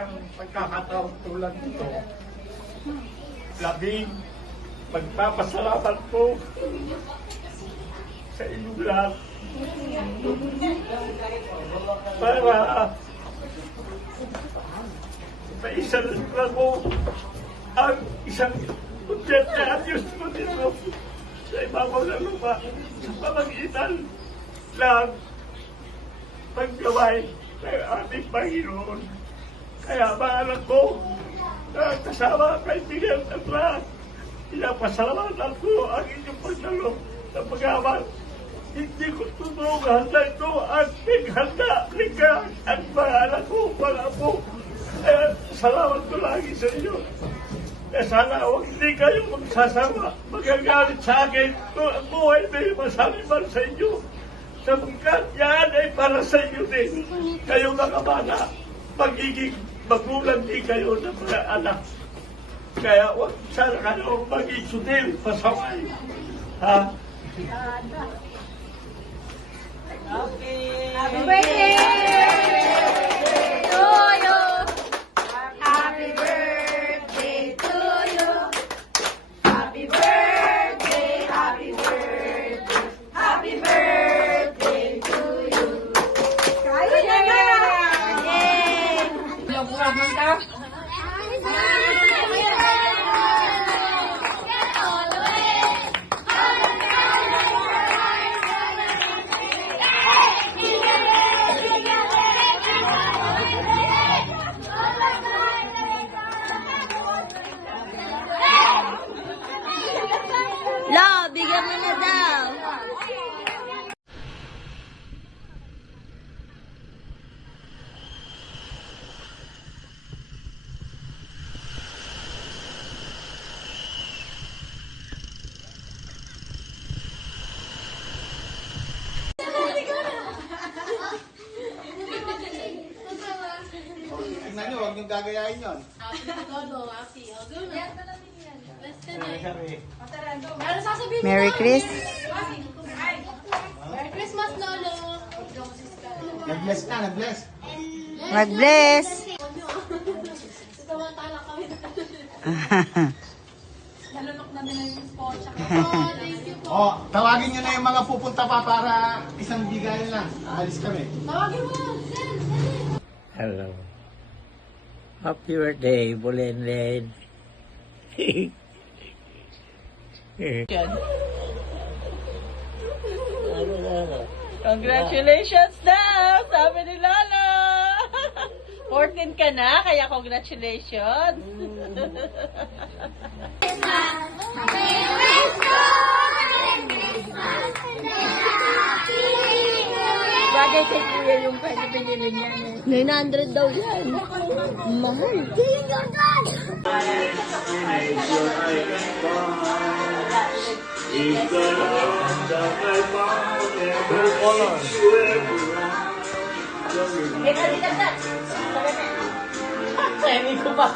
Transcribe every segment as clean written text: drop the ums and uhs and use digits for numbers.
Ang pagkakataon tulad nito, labing magpapasalamat po sa inyong lahat para maisalit na po ang isang budget na Diyos ko dito sa ibabaw ng lupa sa pamagitan ng paggaway ng ating Panginoon. Kaya mga anak ko, kasama kaibigan at lahat, pinapasalamatan ko ang inyong pagdalo sa pag-amal. Hindi ko tutulong handa ito at naghanda ka at mga anak ko, mga apo. Kaya salamat ko lagi sa inyo. Kaya sana huwag hindi kayo magsasama, magagalit sa akin. Ang buhay may masaliman sa inyo. Sapagkat yan ay para sa inyo din. Kayo mga bata, magiging magulang din kayo ng mga anak. Kaya huwag sana kayo mag-isudil, pasaway. Ha? Okay. Happy birthday to you. Happy birthday to you. Happy birthday, happy birthday, happy birthday to you. Kain na nga! Yay! Lagurang ka? Lo, bigyan mo na daw. Tingnan nyo, huwag niyong gagayahin yun. Merry Christmas. Merry Christmas, Lolo! Nag-bless ka, nag-bless. Mag-bless. Tumantala kami. Nalunok na nila yung spot. Thank you po. O, tawagin nyo na yung mga pupunta pa para isang bigayan lang. Alis kami. Tawagin mo! Send! Hello. Happy birthday, Bulenlen. Congratulations daw! Sabi ni Lolo! 14 ka na, kaya congratulations! Bagay kay Kuya yung pwede pinili niya. 900 daw yan. Mahal. Sabi ko pa.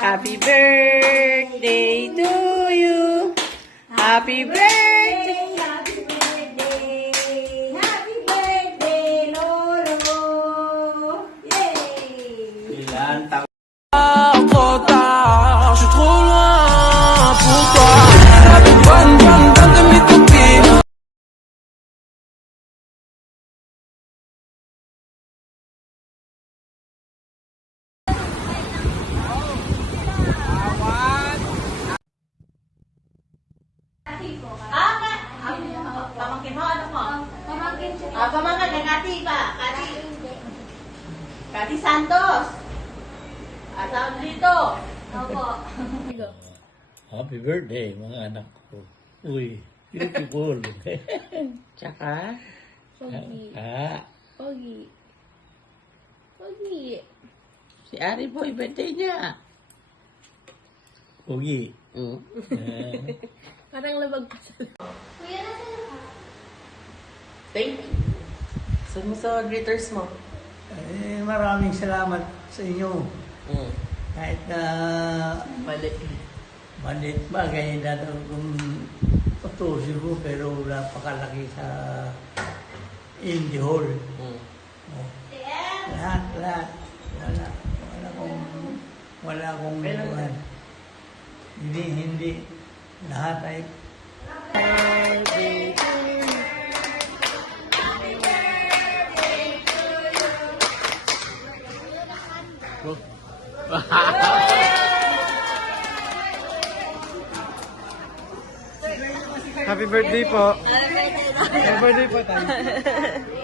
Happy birthday to you. Happy birthday. Happy birthday. Happy birthday, Lolo. Yay! Ilan taon? Trop tard, je suis trop loin pour toi. Avec bonne de mes copines. Pamangkin mo, ano mo? Pamangkin siya. Pamangkin, kay Kati pa. Kati Santos. Asawa dito. Opo. Happy birthday, mga anak ko. Uy, beautiful. Tsaka, Pogi. Ah, Pogi. Pogi. si Ari po, birthday niya. ugi. Mm. Eh, Parang labag pa sa Thank you. Saan mo sa greeters mo? Maraming salamat sa inyo. Kahit na Mali. maliit bagay na kung patusin mo, pero napakalaki sa Indie Hall. Oh. Lahat. Wala akong hindi. Lahat ay Happy birthday po. Happy birthday po, tayo.